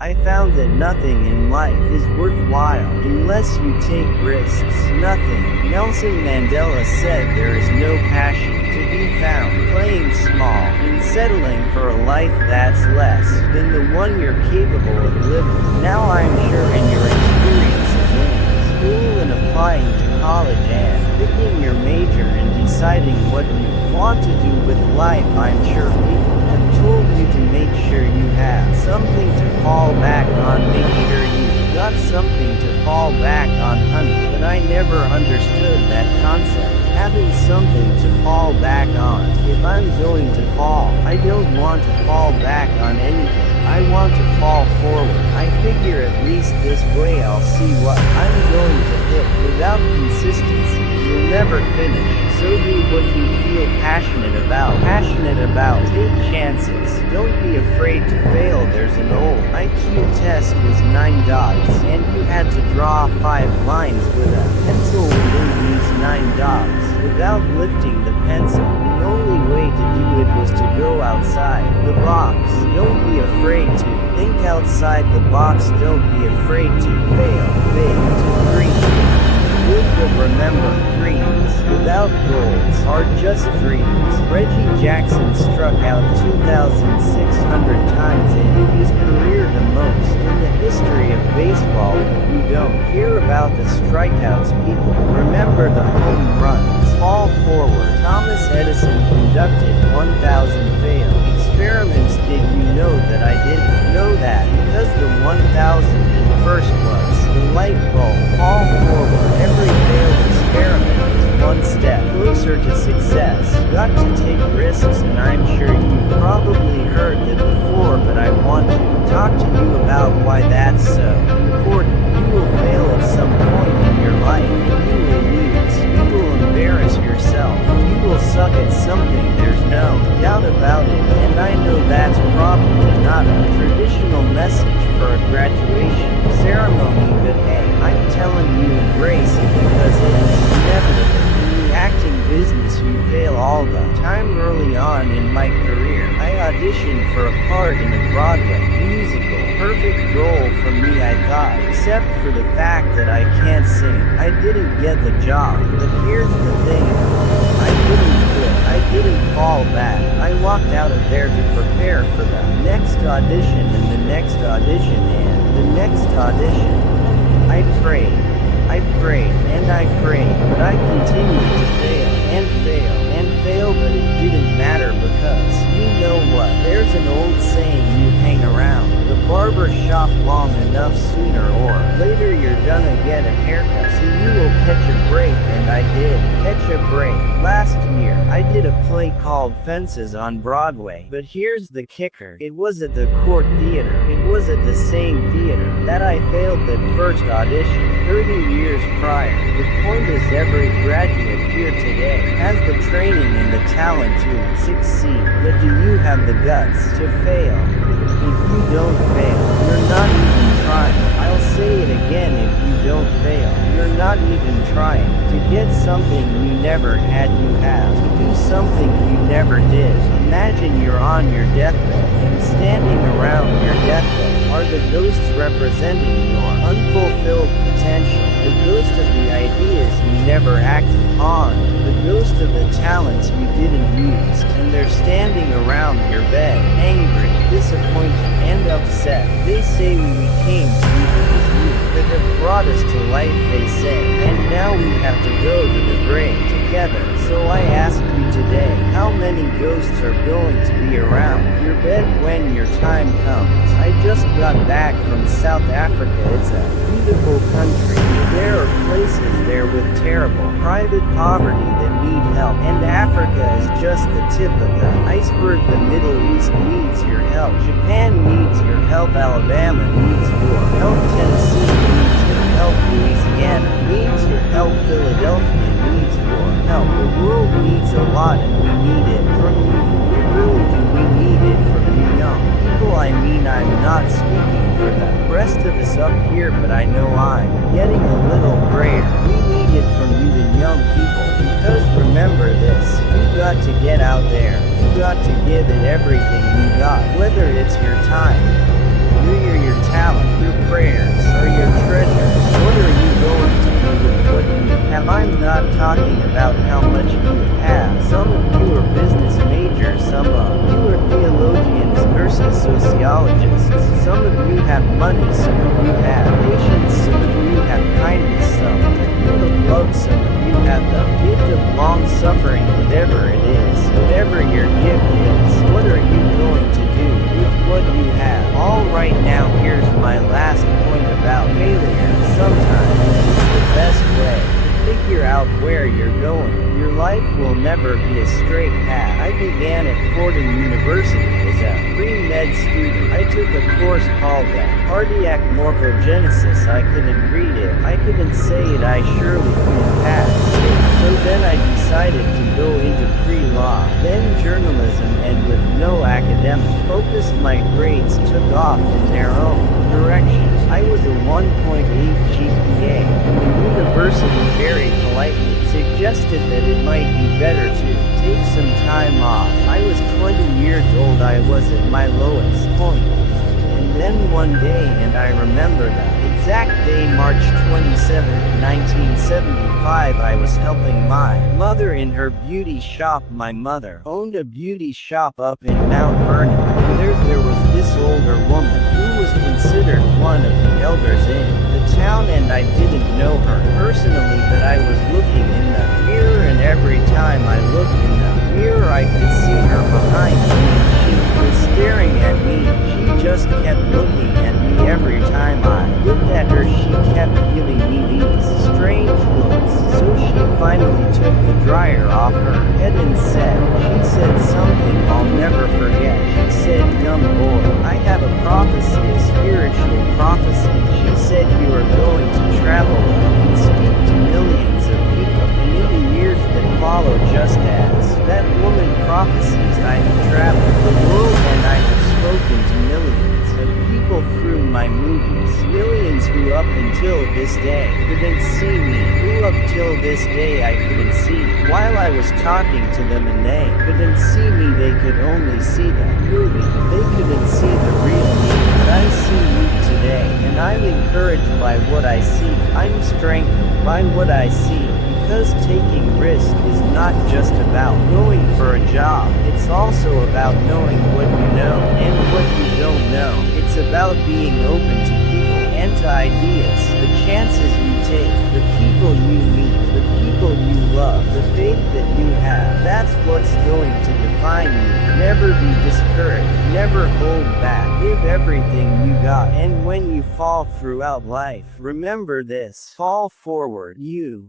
I found that nothing in life is worthwhile unless you take risks. Nothing. Nelson Mandela said there is no passion to be found playing small and settling for a life that's less than the one you're capable of living. Now I'm sure in your experiences in school and applying to college and picking your major and deciding what you want to do with life, I'm sure people have told you to make sure you have something to fall back on, make sure you got something to fall back on, honey. But I never understood that concept, having something to fall back on. If I'm going to fall, I don't want to fall back on anything. I want to fall forward. I figure at least this way I'll see what I'm going to hit. Without consistency, you'll never finish. So do what you feel passionate about. Take chances. Don't be afraid to fail. There's an old IQ test was 9 dots, and you had to draw 5 lines with a pencil within these 9 dots. Without lifting the pencil, the only way to do it was to go outside the box. Don't be afraid to think outside the box. Don't be afraid to fail big, to dream good. But remember, dreams without goals are just dreams. Reggie Jackson struck out 2,600 times in his career, the most in the history of baseball, but we don't hear about the strikeouts. People remember the home runs. Fall forward. Thomas Edison conducted 1,000 failed experiments. Did you know that I didn't know that? Because the 1,001st was the light bulb. Fall forward. Every failed experiment is one step closer to success. Got to take risks, and I'm sure you probably heard that before, but I want to talk to you about why that's so important. You will fail at some point in your life. You will lose. You will embarrass yourself. You will suck at something, there's no doubt about it. And I know that's probably not a traditional message for a graduation ceremony, but hey, I'm telling you, embrace it because it's inevitable. In the acting business, you fail all the time. Early on in my career, I auditioned for a part in a Broadway musical. Perfect role for me, I thought, except for the fact that I can't sing. I didn't get the job, but here's the thing. I didn't quit. I didn't fall back. I walked out of there to prepare for the next audition and the next audition and the next audition. I prayed, and I prayed, but I continued to fail, but it didn't matter because, you know what, there's an old saying, you hang around the barber shop long enough, sooner or later you're gonna get a haircut, so you will catch a break, and I did catch a break. Last year, I did a play called Fences on Broadway, but here's the kicker, it was at the Court Theater. It was at the same theater that I failed that first audition 30 years prior. The point is, every graduate here today has the training and the talent to succeed, but do you have the guts to fail? If you don't fail, you're not even trying. I'll say it again, if you don't fail, you're not even trying. To get something you never had, you have to do something you never did. Imagine you're on your deathbed, and standing around your deathbed are the ghosts representing your unfulfilled potential, the ghost of the ideas you never acted on, the ghost of the talents you didn't use, and they're standing around your bed, angry, disappointed, and upset. They say we came to you because you that have brought us to life, they say, and now we have to go to the grave together. So I ask you today, how many ghosts are going to be around your bed when your time comes? I just got back from South Africa. It's a beautiful country. There are places there with terrible private poverty that need help, and Africa is just the tip of the iceberg. The Middle East needs your help. Japan needs your help. Alabama needs your help. Tennessee needs your help. Louisiana needs your help. Philadelphia needs your help. The world needs a lot, and we need it from you. We really do. We need it from you young people. I mean, I'm not speaking for the rest of us up here, but I know I'm getting a little grayer. We need it from you, the young people, because remember this, you got to get out there. You got to give it everything you got, whether it's your time, Your talent, your prayers, or your treasures. What are you going to do with what you have? I'm not talking about how much you have. Some of you are business majors, some of you are theologians, nurses, sociologists. Some of you have money, some of you have patience, some of you have kindness, some of you have love, some of you have the gift of long suffering. Whatever it is, whatever your gift is, what are you going to do with what you have? Alright, now here's my last point about failure. Sometimes it's the best way to figure out where you're going. Your life will never be a straight path. I began at Fordham University as a pre-med student. I took a course called cardiac morphogenesis. I couldn't read it, I couldn't say it, I surely couldn't pass it. So then I decided to go into pre-law, then journalism, and with no academic focus my grades took off in their own direction. I was a 1.8 GPA, and the university very politely suggested that it might be better to take some time off. I was 20 years old, I was at my lowest point. And then one day, and I remember the exact day, March 27, 1975, I was helping my mother in her beauty shop. My mother owned a beauty shop up in Mount Vernon, and there was this older woman who was considered one of the elders in the town, and I didn't know her personally, but I was looking in the mirror, and every time I looked in the mirror I could see her behind me, and she was staring at me. She just kept looking at me. Every time I looked at her, she kept giving me these strange looks. So she finally took the dryer off her head and she said something I'll never forget. She said, "Young boy, I have a prophecy, a spiritual prophecy." She said, "You are going to travel and speak to millions of people." And in the years that followed, just as that woman prophesied, I have traveled the world and I have spoken to millions of people through my movies. Millions who up until this day couldn't see me, who up till this day I couldn't see. While I was talking to them and they couldn't see me, they could only see the movie. They couldn't see the real me. But I see you today, and I'm encouraged by what I see. I'm strengthened by what I see. Because taking risk is not just about going for a job, it's also about knowing what you know and what you don't know. It's about being open to people and to ideas, the chances you take, the people you meet, the people you love, the faith that you have. That's what's going to define you. Never be discouraged, never hold back, give everything you got. And when you fall throughout life, remember this: fall forward. You